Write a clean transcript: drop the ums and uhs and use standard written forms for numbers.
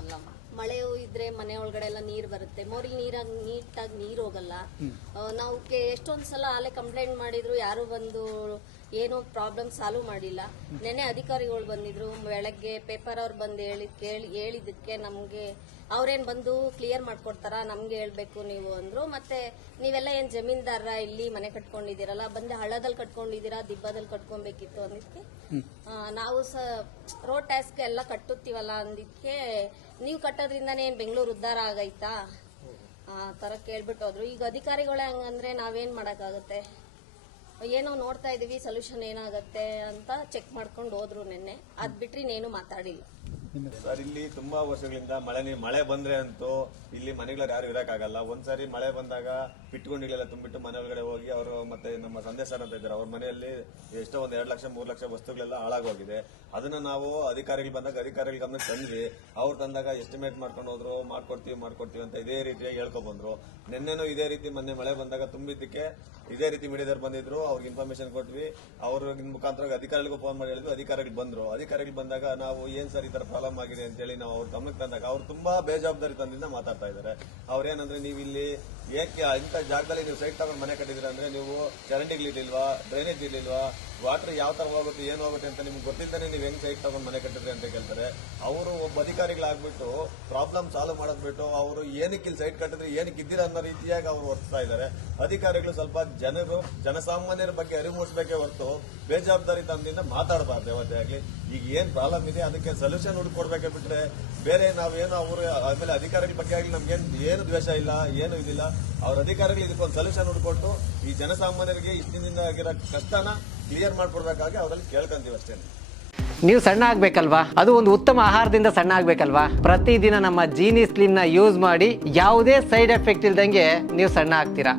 ಅಲ್ಲ, ಮಳೆ ಇದ್ರೆ ಮನೆ ಒಳಗಡೆ ಎಲ್ಲ ನೀರ್ ಬರುತ್ತೆ, ಮೋರಿ ನೀಟಾಗಿ ನೀರ್ ಹೋಗಲ್ಲ. ನಾವು ಎಷ್ಟೊಂದ್ ಸಲ ಅಲ್ಲೇ ಕಂಪ್ಲೇಂಟ್ ಮಾಡಿದ್ರು, ಯಾರು ಬಂದು ಏನೋ ಪ್ರಾಬ್ಲಮ್ ಸಾಲ್ವ್ ಮಾಡಿಲ್ಲ. ನೆನೆ ಅಧಿಕಾರಿಗಳು ಬಂದಿದ್ರು, ಬೆಳಗ್ಗೆ ಪೇಪರ್ ಅವ್ರು ಬಂದು ಹೇಳಿದಕ್ಕೆ ನಮ್ಗೆ ಅವ್ರೇನ್ ಬಂದು ಕ್ಲಿಯರ್ ಮಾಡ್ಕೊಡ್ತಾರ, ನಮ್ಗೆ ಹೇಳ್ಬೇಕು ನೀವು ಅಂದ್ರು. ಮತ್ತೆ ನೀವೆಲ್ಲ ಏನ್ ಜಮೀನ್ದಾರ ಇಲ್ಲಿ ಮನೆ ಕಟ್ಕೊಂಡಿದ್ದೀರಲ್ಲ, ಬಂದು ಹಳ್ಳದಲ್ಲಿ ಕಟ್ಕೊಂಡಿದ್ದೀರಾ, ದಿಬ್ಬದಲ್ಲಿ ಕಟ್ಕೊಬೇಕಿತ್ತು ಅಂದಿದ್ಕೆ ನಾವು ರೋಡ್ ಟ್ಯಾಕ್ಸ್ ಎಲ್ಲ ಕಟ್ಟುತ್ತೀವಲ್ಲ ಅಂದಿದ್ಕೆ ನೀವು ಕಟ್ಟೋದ್ರಿಂದಾನೇ ಏನ್ ಬೆಂಗಳೂರು ಉದ್ಧಾರ ಆಗೈತಾ ಆ ತರ ಕೇಳ್ಬಿಟ್ಟು ಹೋದ್ರು. ಈಗ ಅಧಿಕಾರಿಗಳೇ ಹಂಗಂದ್ರೆ ನಾವೇನ್ ಮಾಡಕ್ಕಾಗತ್ತೆ? ಏನೋ ನೋಡ್ತಾ ಇದೀವಿ, ಸೊಲ್ಯೂಷನ್ ಏನಾಗತ್ತೆ ಅಂತ ಚೆಕ್ ಮಾಡ್ಕೊಂಡು ಹೋದ್ರು ನಿನ್ನೆ. ಅದ್ ಬಿಟ್ರಿ ಇನ್ನೇನು ಮಾತಾಡಿಲ್ಲ ಸರ್. ಇಲ್ಲಿ ತುಂಬಾ ವರ್ಷಗಳಿಂದ ಮಳೆ ಬಂದ್ರೆ ಅಂತೂ ಇಲ್ಲಿ ಮನೆಗಳು ಯಾರು ಇರಕ್ಕಾಗಲ್ಲ. ಒಂದ್ಸರಿ ಮಳೆ ಬಂದಾಗ ಪಿಟ್ಕೊಂಡಿಗಳೆಲ್ಲ ತುಂಬಿಟ್ಟು ಮನೆ ಒಳಗಡೆ ಹೋಗಿ ಅವರು ಮತ್ತೆ ನಮ್ಮ ಸಂದೇಶ ಅಂತ ಇದ್ದಾರೆ, ಅವ್ರ ಮನೆಯಲ್ಲಿ ಎಷ್ಟೋ ಒಂದ್ 2 ಲಕ್ಷ 3 ಲಕ್ಷ ವಸ್ತುಗಳೆಲ್ಲ ಹಾಳಾಗೋಗಿದೆ. ಅದನ್ನ ನಾವು ಅಧಿಕಾರಿಗಳು ಬಂದಾಗ ಅಧಿಕಾರಿಗಳ ಗಮನ ತಂದ್ವಿ. ಅವ್ರು ತಂದಾಗ ಎಸ್ಟಿಮೇಟ್ ಮಾಡ್ಕೊಂಡು ಹೋದ್ರು, ಮಾಡ್ಕೊಡ್ತೀವಿ ಅಂತ ಇದೇ ರೀತಿಯಾಗಿ ಹೇಳ್ಕೊ ಬಂದ್ರು. ನಿನ್ನೆನೂ ಇದೇ ರೀತಿ ಮೊನ್ನೆ ಮಳೆ ಬಂದಾಗ ತುಂಬಿದ್ದಕ್ಕೆ ಇದೇ ರೀತಿ ಮೀಡಿಯಾದವ್ರು ಬಂದಿದ್ರು, ಅವ್ರಿಗೆ ಇನ್ಫಾರ್ಮೇಶನ್ ಕೊಟ್ವಿ. ಅವ್ರ ಮುಖಾಂತರ ಅಧಿಕಾರಿಗಳಿಗೂ ಫೋನ್ ಮಾಡಿ ಹೇಳಿದ್ವಿ, ಅಧಿಕಾರಿಗಳು ಬಂದ್ರು. ಅಧಿಕಾರಿಗಳು ಬಂದಾಗ ನಾವು ಏನ್ ಸರ್ ಈ ತರ ಪ್ರಾಬ್ಲಮ್ ಆಗಿದೆ ಅಂತ ಹೇಳಿ ನಾವು ಅವ್ರ ಗಮನಕ್ಕೆ ತಂದಾಗ ಅವ್ರು ತುಂಬಾ ಬೇಜವಾಬ್ದಾರಿ ತಂದಿಂದ ಮಾತಾಡ್ತಾ ಇದ್ದಾರೆ. ಅವ್ರೇನಂದ್ರೆ ನೀವು ಇಲ್ಲಿ ಏಕೆ ಇಂಥ ಜಾಗದಲ್ಲಿ ನೀವು ಸೈಟ್ ತಗೊಂಡು ಮನೆ ಕಟ್ಟಿದಿರ ಅಂದ್ರೆ ನೀವು ಚರಂಡಿಗಳಿರ್ಲಿಲ್ವಾ, ಡ್ರೈನೇಜ್ ಇರ್ಲಿಲ್ವಾ, ವಾಟರ್ ಯಾವ ತರ ಹೋಗುತ್ತೆ ಏನು ಹೋಗುತ್ತೆ ಅಂತ ನಿಮ್ಗೆ ಗೊತ್ತಿದ್ದಾನೆ ನೀವು ಹೆಂಗ್ ಸೈಟ್ ತಗೊಂಡು ಮನೆ ಕಟ್ಟಿದ್ರಿ ಅಂತ ಕೇಳ್ತಾರೆ. ಅವರು ಒಬ್ಬ ಅಧಿಕಾರಿಗಳಾಗ್ಬಿಟ್ಟು ಪ್ರಾಬ್ಲಮ್ ಸಾಲ್ವ್ ಮಾಡೋದ್ ಬಿಟ್ಟು ಅವರು ಏನಕ್ಕೆ ಇಲ್ಲಿ ಸೈಟ್ ಕಟ್ಟಿದ್ರೆ ಏನಕ್ಕೆ ಇದ್ದೀರಾ ಅನ್ನೋ ರೀತಿಯಾಗಿ ಅವ್ರು ವರ್ತಿಸ್ತಾ ಇದ್ದಾರೆ. ಅಧಿಕಾರಿಗಳು ಸ್ವಲ್ಪ ಜನಸಾಮಾನ್ಯರ ಬಗ್ಗೆ ಅರಿವು ಮೂಡಿಸಬೇಕೇ ಹೊರತು ಬೇಜವಾಬ್ದಾರಿ ತಂದಿಂದ ಮಾತಾಡಬಾರ್ದು ಯಾವತ್ತೇ ಆಗ್ಲಿ. ಈಗ ಏನ್ ಪ್ರಾಬ್ಲಮ್ ಇದೆ ಅದಕ್ಕೆ ಸೊಲ್ಯೂಷನ್ ಹುಡುಕೊಡ್ಬೇಕೆ ಬಿಟ್ರೆ ಬೇರೆ ನಾವೇನು ಅವರು ಆಮೇಲೆ ಅಧಿಕಾರಿಗಳ ಬಗ್ಗೆ ಆಗ್ಲಿ ನಮ್ಗೇನು ಏನು ದ್ವೇಷ ಇಲ್ಲ, ಏನು ಇದಿಲ್ಲ. ಅವ್ರ ಅಧಿಕಾರಿಗಳು ಇದಕ್ಕೊಂದು ಸೊಲ್ಯೂಷನ್ ಹುಡುಕೊಟ್ಟು ಈ ಜನಸಾಮಾನ್ಯರಿಗೆ ಇಷ್ಟಿನಿಂದ ಆಗಿರೋ ಕಷ್ಟನ ಕ್ಲಿಯರ್ ಮಾಡ್ಕೊಡ್ಬೇಕಾಗಿ ಅವರಲ್ಲಿ ಕೇಳ್ಕೊಂತೀವಿ ಅಷ್ಟೇ. ನೀವು ಸಣ್ಣ ಆಗ್ಬೇಕಲ್ವಾ? ಅದು ಒಂದು ಉತ್ತಮ ಆಹಾರದಿಂದ ಸಣ್ಣ ಆಗ್ಬೇಕಲ್ವಾ? ಪ್ರತಿದಿನ ನಮ್ಮ ಜೀನಿ ಸ್ಲಿಮ್ ನ ಯೂಸ್ ಮಾಡಿ ಯಾವುದೇ ಸೈಡ್ ಎಫೆಕ್ಟ್ ಇಲ್ದಂಗೆ ನೀವು ಸಣ್ಣ ಆಗ್ತೀರಾ.